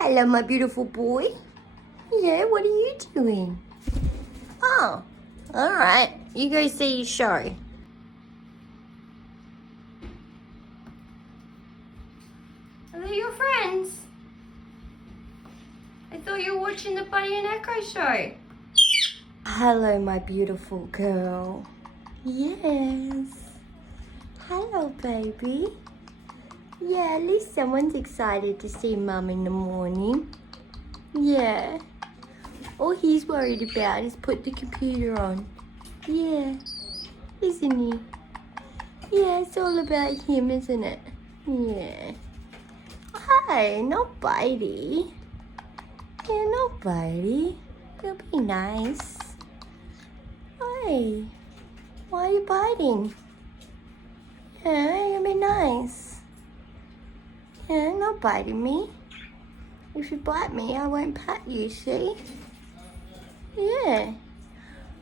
Hello, my beautiful boy. Yeah, what are you doing? Oh, all right. You go see your show. Are they your friends? I thought you were watching the Buddy and Echo show. Hello, my beautiful girl. Yes. Hello, baby. Yeah, at least someone's excited to see Mum in the morning. Yeah. All he's worried about is put the computer on. Yeah. Isn't he? Yeah, it's all about him, isn't it? Yeah. Hi, not bitey. Yeah, not bitey. You'll be nice. Hi. Why are you biting? Yeah, you'll be nice. Yeah, not biting me. If you bite me, I won't pat you, see? Yeah.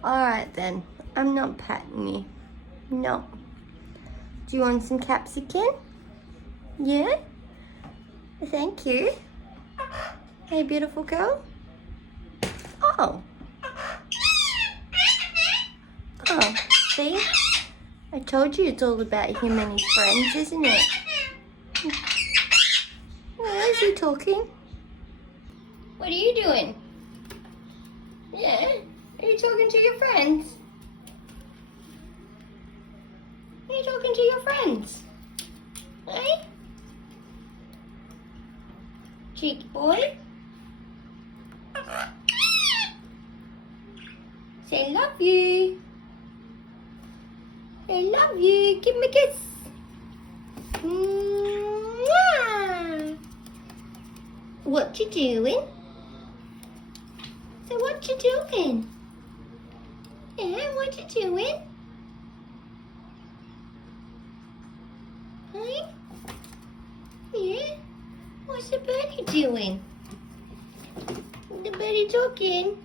Alright then. I'm not patting you. No. Do you want some capsicum? Yeah? Thank you. Hey, beautiful girl. Oh. Oh, see? I told you it's all about him and his friends, isn't it? Where is he talking? What are you doing? Yeah? Are you talking to your friends? Are you talking to your friends? Hey? Cheeky boy? Say love you. I love you. Give me a kiss. Mwah. What you doing? So what you doing? Yeah, what you doing? Huh? Yeah? What's the birdie doing? The birdie talking?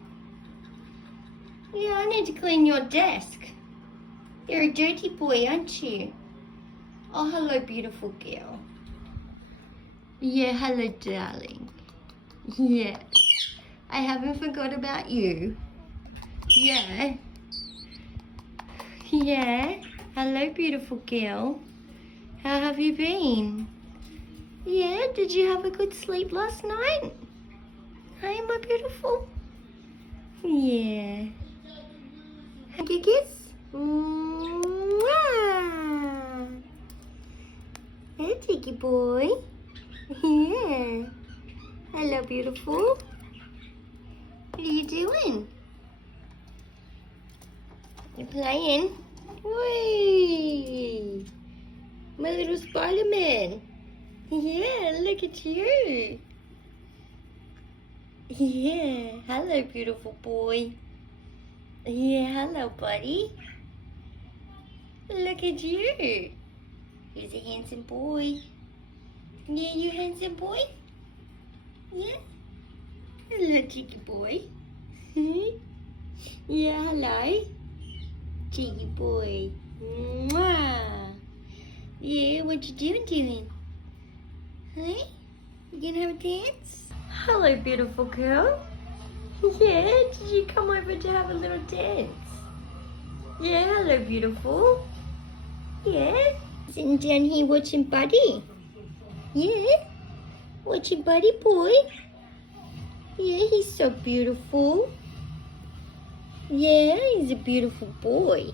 Yeah, I need to clean your desk. You're a dirty boy, aren't you? Oh, hello, beautiful girl. Yeah, hello, darling. Yes. I haven't forgot about you. Yeah. Yeah. Hello, beautiful girl. How have you been? Yeah, did you have a good sleep last night? Hi, my beautiful. Yeah. Have you kiss? Mwah. Hey, cheeky boy. Yeah. Hello, beautiful. What are you doing? You playing? Whee! My little Spider-Man. Yeah, look at you. Yeah, hello, beautiful boy. Yeah, hello, buddy. Look at you. He's a handsome boy. Yeah, you handsome boy? Yeah? Hello, cheeky boy. Yeah, hello. Cheeky boy. Mwah. Yeah, what you doing? Hey? You gonna have a dance? Hello, beautiful girl. Yeah, did you come over to have a little dance? Yeah, hello, beautiful. Yeah? Sitting down here watching Buddy. Yeah? Watching Buddy boy. Yeah, he's so beautiful. Yeah, he's a beautiful boy.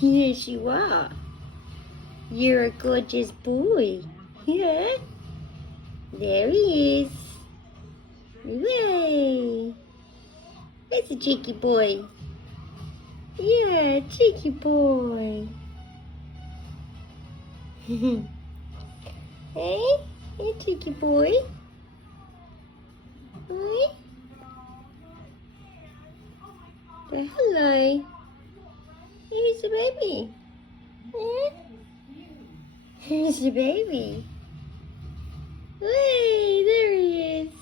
Yes, you are. You're a gorgeous boy. Yeah? There he is. Way. That's a cheeky boy. Yeah, cheeky boy. Hey? Hey, cheeky boy. Hey? Hello. Here's the baby. Yeah? Here's the baby. Hey, there he is.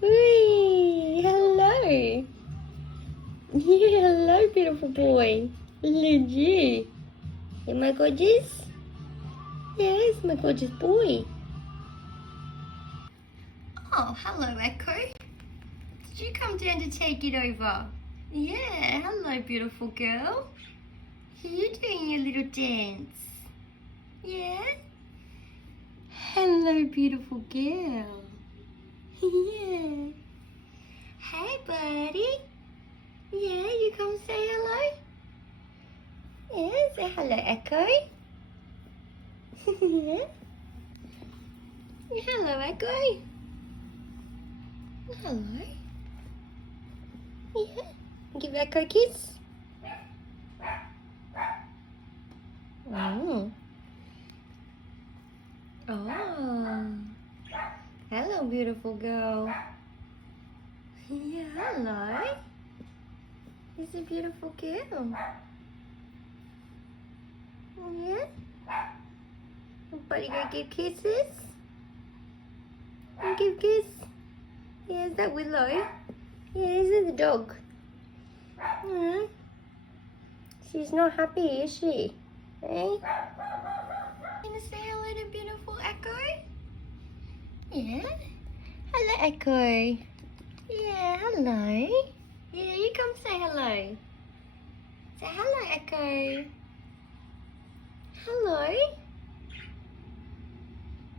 Hey, hello. Yeah, hello, beautiful boy. Look at you. Am I gorgeous? Yes, my gorgeous boy. Oh, hello, Echo. Did you come down to take it over? Yeah, hello, beautiful girl. Are you doing your little dance? Yeah? Hello, beautiful girl. Yeah. Hey, buddy. Yeah, you come say hello? Yeah, say hello, Echo. Yeah. Hello, Echo. Hello. Yeah. Give Echo a kiss. Oh. Oh. Hello, beautiful girl. Yeah, hello. It's a beautiful girl. Yeah? Everybody gonna give kisses? You give kiss? Yeah, is that Willow? Yeah, is it the dog? Yeah. She's not happy, is she? Eh? Gonna say hello to beautiful Echo? Yeah? Hello, Echo. Yeah, hello. Yeah, you come say hello. Say hello, Echo. Hello.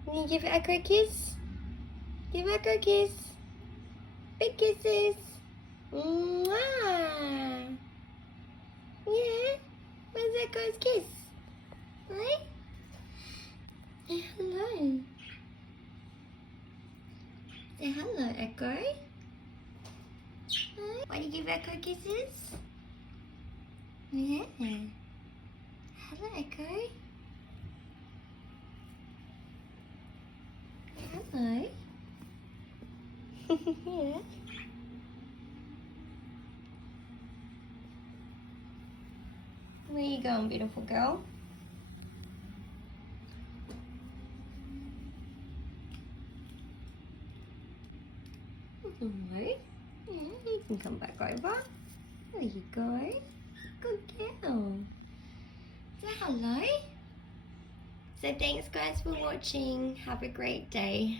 Can you give Echo a kiss? Give Echo a kiss. Big kisses. Mwah. Yeah. Where's Echo's kiss? Hey? Hello. Say hello, Echo. Hi. Why do you give Echo kisses? Yeah. Hello, Echo. Hello. Yeah. Where you going, beautiful girl? Hello. Yeah, you can come back over. There you go. Good girl. Say hello. So thanks guys for watching. Have a great day.